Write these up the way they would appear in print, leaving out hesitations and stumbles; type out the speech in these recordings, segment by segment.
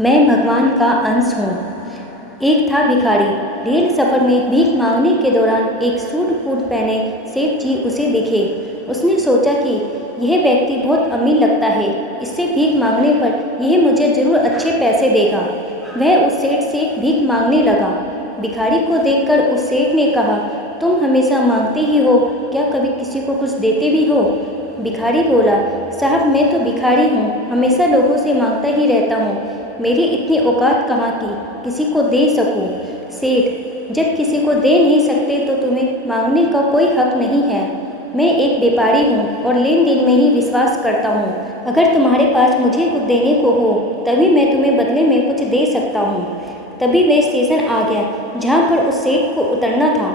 मैं भगवान का अंश हूँ। एक था भिखारी। रेल सफ़र में भीख मांगने के दौरान एक सूट बूट पहने सेठ जी उसे दिखे। उसने सोचा कि यह व्यक्ति बहुत अमीर लगता है, इससे भीख मांगने पर यह मुझे जरूर अच्छे पैसे देगा। वह उस सेठ से भीख मांगने लगा। भिखारी को देखकर उस सेठ ने कहा, तुम हमेशा मांगते ही हो, क्या कभी किसी को कुछ देते भी हो? भिखारी बोला, साहब मैं तो भिखारी हूँ, हमेशा लोगों से मांगता ही रहता हूँ। मेरी इतनी औकात कहाँ की किसी को दे सकूं। सेठ, जब किसी को दे नहीं सकते तो तुम्हें मांगने का कोई हक नहीं है। मैं एक व्यापारी हूँ और लेन देन में ही विश्वास करता हूँ। अगर तुम्हारे पास मुझे कुछ देने को हो तभी मैं तुम्हें बदले में कुछ दे सकता हूँ। तभी वह स्टेशन आ गया जहाँ पर उस सेठ को उतरना था।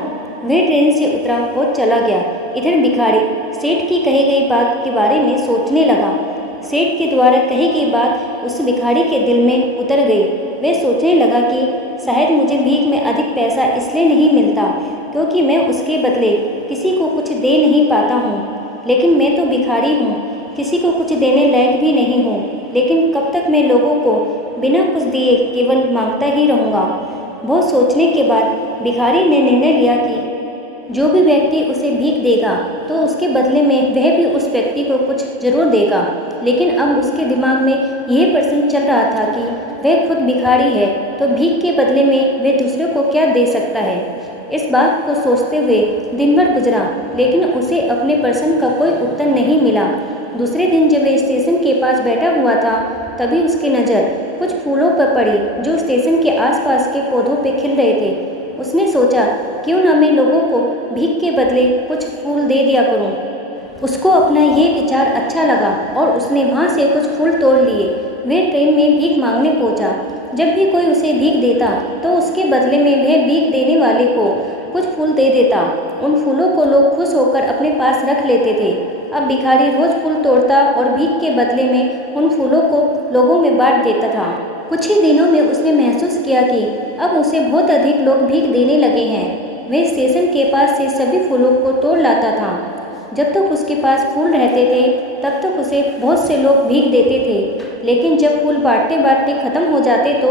वह ट्रेन से उतरा और चला गया। इधर भिखारी सेठ की कही गई बात के बारे में सोचने लगा। सेठ के द्वारा कही गई बात उस भिखारी के दिल में उतर गई। वह सोचने लगा कि शायद मुझे भीख में अधिक पैसा इसलिए नहीं मिलता क्योंकि मैं उसके बदले किसी को कुछ दे नहीं पाता हूँ। लेकिन मैं तो भिखारी हूँ, किसी को कुछ देने लायक भी नहीं हूँ। लेकिन कब तक मैं लोगों को बिना कुछ दिए केवल मांगता ही रहूँगा। बहुत सोचने के बाद भिखारी ने निर्णय लिया कि जो भी व्यक्ति उसे भीख देगा तो उसके बदले में वह भी उस व्यक्ति को कुछ जरूर देगा। लेकिन अब उसके दिमाग में यह प्रश्न चल रहा था कि वह खुद भिखारी है तो भीख के बदले में वह दूसरे को क्या दे सकता है। इस बात को सोचते हुए दिन भर गुजरा, लेकिन उसे अपने प्रश्न का कोई उत्तर नहीं मिला। दूसरे दिन जब वह स्टेशन के पास बैठा हुआ था तभी उसकी नज़र कुछ फूलों पर पड़ी जो स्टेशन के आसपास के पौधों पर खिल रहे थे। उसने सोचा, क्यों ना मैं लोगों को भीख के बदले कुछ फूल दे दिया करूं। उसको अपना ये विचार अच्छा लगा और उसने वहाँ से कुछ फूल तोड़ लिए। वह ट्रेन में भीख मांगने पहुँचा। जब भी कोई उसे भीख देता तो उसके बदले में वह भीख देने वाले को कुछ फूल दे देता। उन फूलों को लोग खुश होकर अपने पास रख लेते थे। अब भिखारी रोज फूल तोड़ता और भीख के बदले में उन फूलों को लोगों में बांट देता था। कुछ ही दिनों में उसने महसूस किया कि अब उसे बहुत अधिक लोग भीख देने लगे हैं। वह स्टेशन के पास से सभी फूलों को तोड़ लाता था। जब तक उसके पास फूल रहते थे तब तक उसे बहुत से लोग भीख देते थे, लेकिन जब फूल बांटते बांटते खत्म हो जाते तो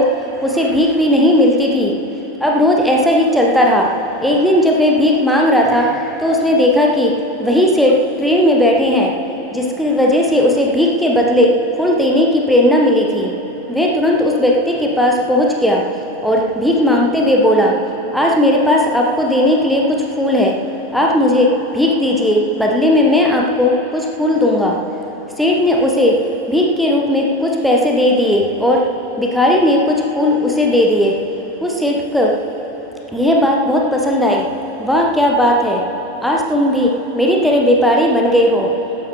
उसे भीख भी नहीं मिलती थी। अब रोज ऐसा ही चलता रहा। एक दिन जब वह भीख मांग रहा था तो उसने देखा कि वही सेठ ट्रेन में बैठे हैं, जिसकी वजह से उसे भीख के बदले फूल देने की प्रेरणा मिली थी। वह तुरंत उस व्यक्ति के पास पहुंच गया और भीख मांगते हुए बोला, आज मेरे पास आपको देने के लिए कुछ फूल है, आप मुझे भीख दीजिए, बदले में मैं आपको कुछ फूल दूंगा। सेठ ने उसे भीख के रूप में कुछ पैसे दे दिए और भिखारी ने कुछ फूल उसे दे दिए। उस सेठ को यह बात बहुत पसंद आई। वाह क्या बात है, आज तुम भी मेरी तरह व्यापारी बन गए हो।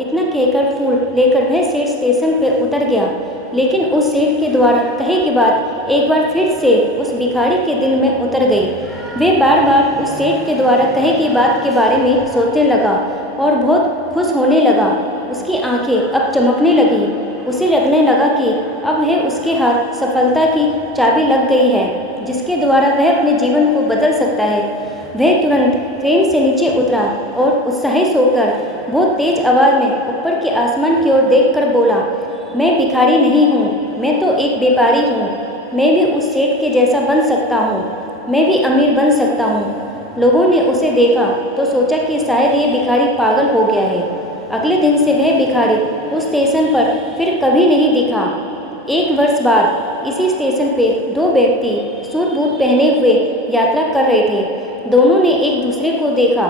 इतना कहकर फूल लेकर वह सेठ स्टेशन पर उतर गया। लेकिन उस सेठ के द्वारा कहे की बात एक बार फिर से उस भिखारी के दिल में उतर गई। वे बार बार उस सेठ के द्वारा कहे की बात के बारे में सोचने लगा और बहुत खुश होने लगा। उसकी आंखें अब चमकने लगी। उसे लगने लगा कि अब वह उसके हाथ सफलता की चाबी लग गई है, जिसके द्वारा वह अपने जीवन को बदल सकता है। वह तुरंत ट्रेन से नीचे उतरा और उत्साहित होकर बहुत तेज आवाज़ में ऊपर के आसमान की ओर देखकर बोला, मैं भिखारी नहीं हूँ, मैं तो एक व्यापारी हूँ। मैं भी उस सेठ के जैसा बन सकता हूँ, मैं भी अमीर बन सकता हूँ। लोगों ने उसे देखा तो सोचा कि शायद ये भिखारी पागल हो गया है। अगले दिन से वह भिखारी उस स्टेशन पर फिर कभी नहीं दिखा। एक वर्ष बाद इसी स्टेशन पे दो व्यक्ति सूट बूट पहने हुए यात्रा कर रहे थे। दोनों ने एक दूसरे को देखा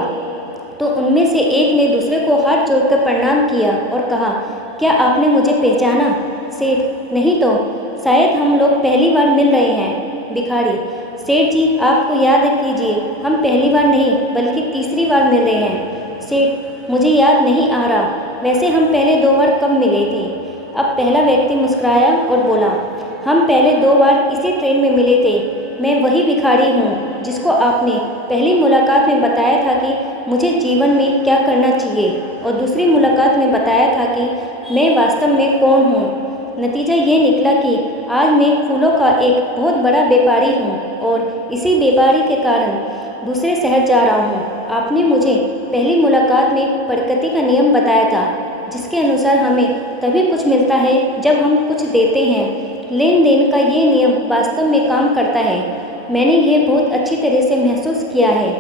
तो उनमें से एक ने दूसरे को हाथ जोड़कर प्रणाम किया और कहा, क्या आपने मुझे पहचाना? सेठ, नहीं तो, शायद हम लोग पहली बार मिल रहे हैं। भिखारी, सेठ जी आपको याद कीजिए, हम पहली बार नहीं बल्कि तीसरी बार मिल रहे हैं। सेठ, मुझे याद नहीं आ रहा, वैसे हम पहले 2 बार कब मिले थे? अब पहला व्यक्ति मुस्कुराया और बोला, हम पहले 2 बार इसी ट्रेन में मिले थे। मैं वही भिखारी हूँ जिसको आपने पहली मुलाकात में बताया था कि मुझे जीवन में क्या करना चाहिए और दूसरी मुलाकात में बताया था कि मैं वास्तव में कौन हूँ। नतीजा ये निकला कि आज मैं फूलों का एक बहुत बड़ा व्यापारी हूँ और इसी व्यापारी के कारण दूसरे शहर जा रहा हूँ। आपने मुझे पहली मुलाकात में प्रकृति का नियम बताया था, जिसके अनुसार हमें तभी कुछ मिलता है जब हम कुछ देते हैं। लेन देन का ये नियम वास्तव में काम करता है। मैंने यह बहुत अच्छी तरह से महसूस किया है,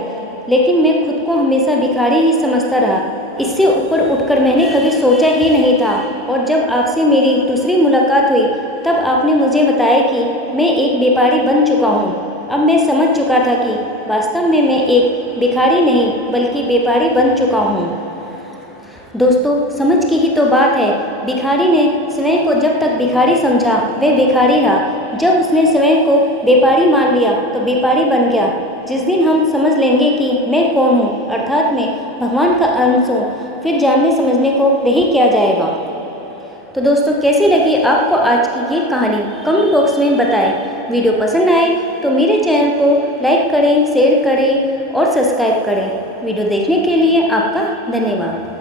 लेकिन मैं खुद को हमेशा भिखारी ही समझता रहा। इससे ऊपर उठकर मैंने कभी सोचा ही नहीं था, और जब आपसे मेरी दूसरी मुलाकात हुई तब आपने मुझे बताया कि मैं एक व्यापारी बन चुका हूँ। अब मैं समझ चुका था कि वास्तव में मैं एक भिखारी नहीं बल्कि व्यापारी बन चुका हूँ। दोस्तों, समझ की ही तो बात है। भिखारी ने स्वयं को जब तक भिखारी समझा वह भिखारी रहा। जब उसने स्वयं को व्यापारी मान लिया तो व्यापारी बन गया। जिस दिन हम समझ लेंगे कि मैं कौन हूँ, अर्थात मैं भगवान का अंश हूँ, फिर जानने समझने को रही क्या जाएगा। तो दोस्तों, कैसी लगी आपको आज की ये कहानी कमेंट बॉक्स में बताएं। वीडियो पसंद आए तो मेरे चैनल को लाइक करें, शेयर करें और सब्सक्राइब करें। वीडियो देखने के लिए आपका धन्यवाद।